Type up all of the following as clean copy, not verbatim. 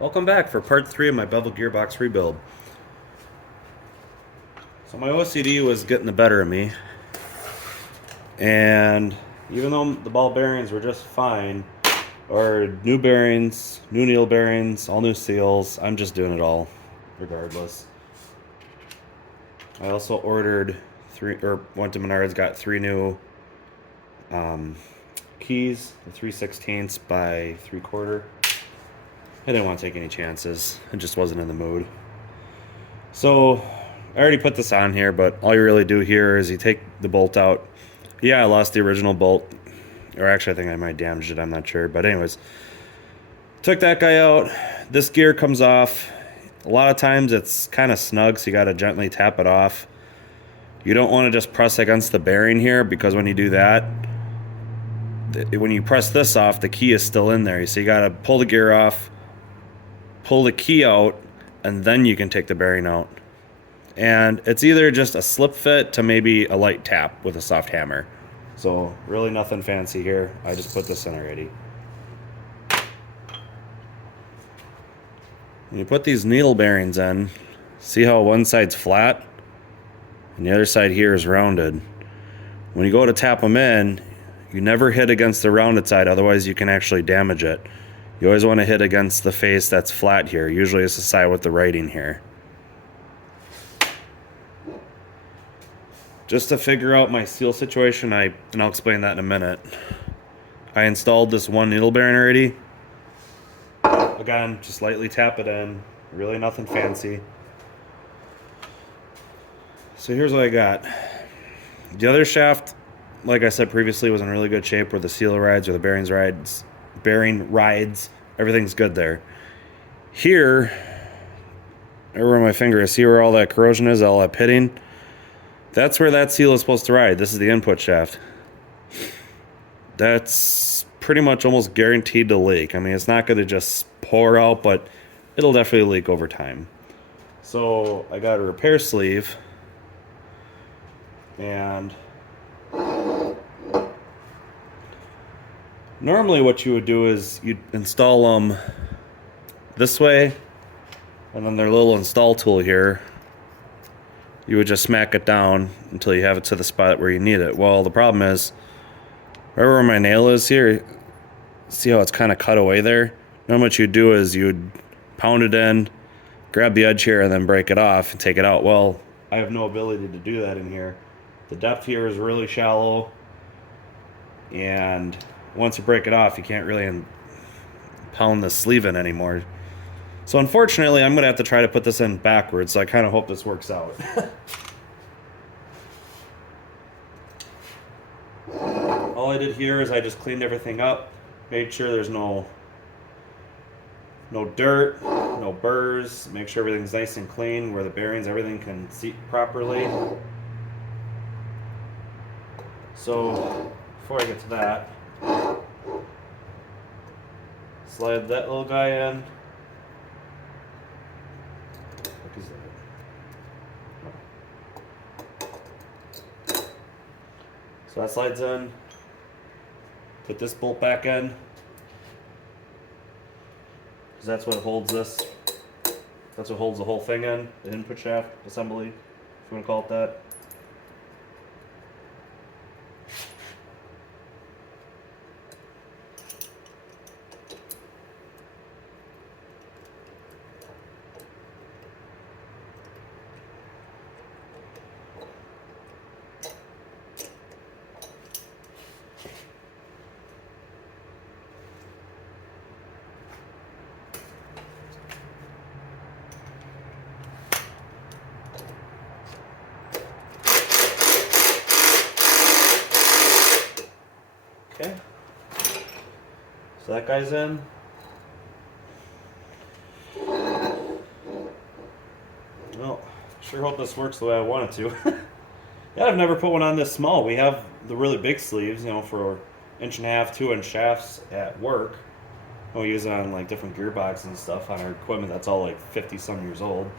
Welcome back for part 3 of my bevel gearbox rebuild. So my OCD was getting the better of me, and even though the ball bearings were just fine, or new bearings, new needle bearings, all new seals, I'm just doing it all regardless. I also ordered went to Menards, got 3 new keys, the 3/16 by 3/4. I didn't want to take any chances. I just wasn't in the mood. So I already put this on here, but all you really do here is you take the bolt out. Yeah, I lost the original bolt, or actually I think I might damage it, I'm not sure. But anyways, took that guy out. This gear comes off. A lot of times it's kind of snug, so you got to gently tap it off. You don't want to just press against the bearing here, because when you do that, when you press this off, the key is still in there. So you got to pull the gear off, pull the key out, and then you can take the bearing out. And it's either just a slip fit to maybe a light tap with a soft hammer. So really nothing fancy here. I just put this in already. When you put these needle bearings in, see how one side's flat and the other side here is rounded. When you go to tap them in, you never hit against the rounded side, otherwise you can actually damage it. You always want to hit against the face that's flat here. Usually it's the side with the writing here. Just to figure out my seal situation, and I'll explain that in a minute, I installed this one needle bearing already. Again, just lightly tap it in. Really nothing fancy. So here's what I got. The other shaft, like I said previously, was in really good shape where the seal rides or the bearing rides, everything's good there. Here, over my finger, I see where all that corrosion is, all that pitting. That's where that seal is supposed to ride. This is the input shaft. That's pretty much almost guaranteed to leak. I mean, it's not going to just pour out, but it'll definitely leak over time. So I got a repair sleeve, and normally what you would do is you'd install them this way, and then their little install tool here, you would just smack it down until you have it to the spot where you need it. Well, the problem is, right where my nail is here, see how it's kind of cut away there? Now what you'd do is you'd pound it in, grab the edge here, and then break it off and take it out. Well, I have no ability to do that in here. The depth here is really shallow, and once you break it off, you can't really pound the sleeve in anymore. So unfortunately, I'm going to have to try to put this in backwards, so I kind of hope this works out. All I did here is I just cleaned everything up, made sure there's no dirt, no burrs, make sure everything's nice and clean where the bearings, everything can seat properly. So before I get to that, slide that little guy in. So that slides in. Put this bolt back in, because that's what holds this. That's what holds the whole thing in, the input shaft assembly, if you want to call it that. Okay, so that guy's in. Well, sure hope this works the way I want it to. Yeah, I've never put one on this small. We have the really big sleeves, for 1.5 2-inch shafts at work. And we use it on like different gearboxes and stuff on our equipment that's all like 50 some years old.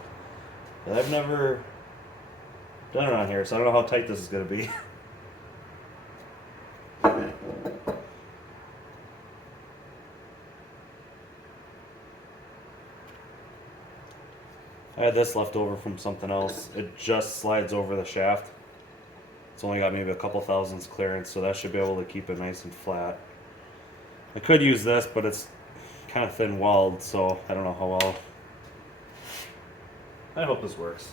But I've never done it on here, so I don't know how tight this is going to be. I had this left over from something else. It just slides over the shaft. It's only got maybe a couple thousandths clearance, so that should be able to keep it nice and flat. I could use this, but it's kind of thin walled, so I don't know how well. I hope this works.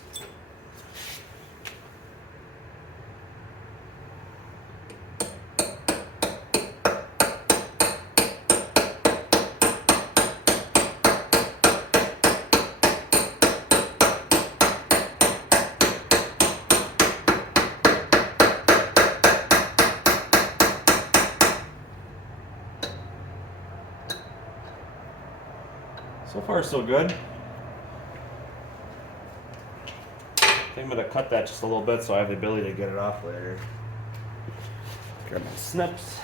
So far, so good. I think I'm going to cut that just a little bit so I have the ability to get it off later. Grab my snips.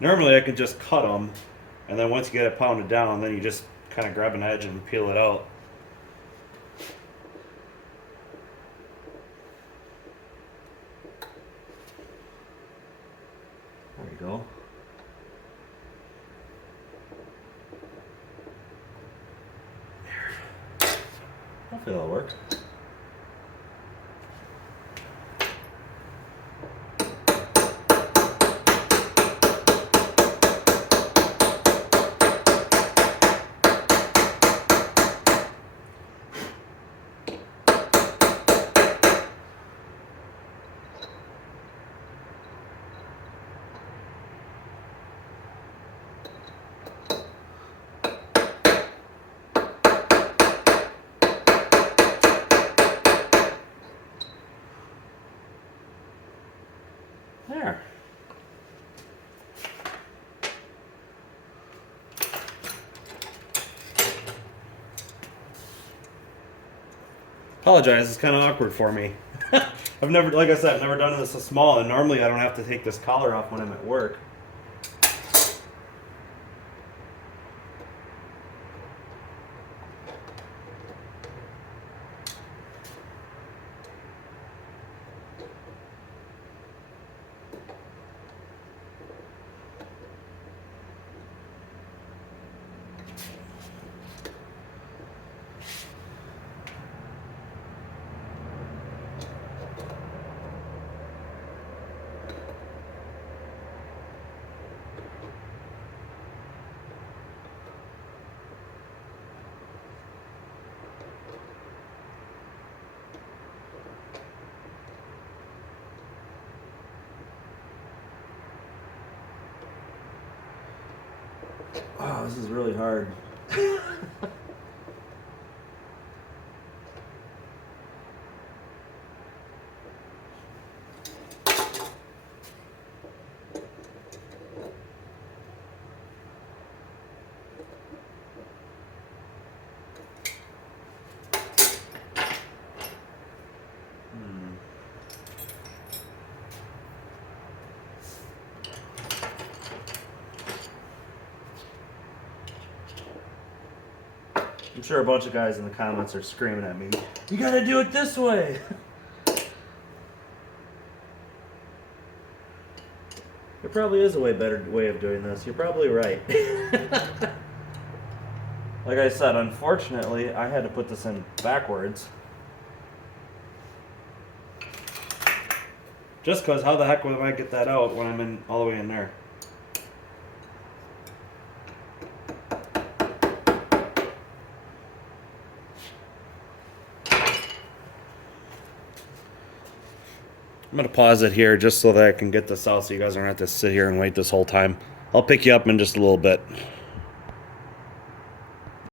Normally I could just cut them, and then once you get it pounded down, then you just kind of grab an edge and peel it out. There you go. There. Hopefully that'll work. There. Apologize, it's kind of awkward for me. I've never, like I said, I've never done this so small, and normally I don't have to take this collar off when I'm at work. Oh, this is really hard. I'm sure a bunch of guys in the comments are screaming at me, "You gotta do it this way!" There probably is a way better way of doing this. You're probably right. Like I said, unfortunately, I had to put this in backwards. Just because how the heck would I get that out when I'm in all the way in there? I'm going to pause it here just so that I can get this out so you guys don't have to sit here and wait this whole time. I'll pick you up in just a little bit.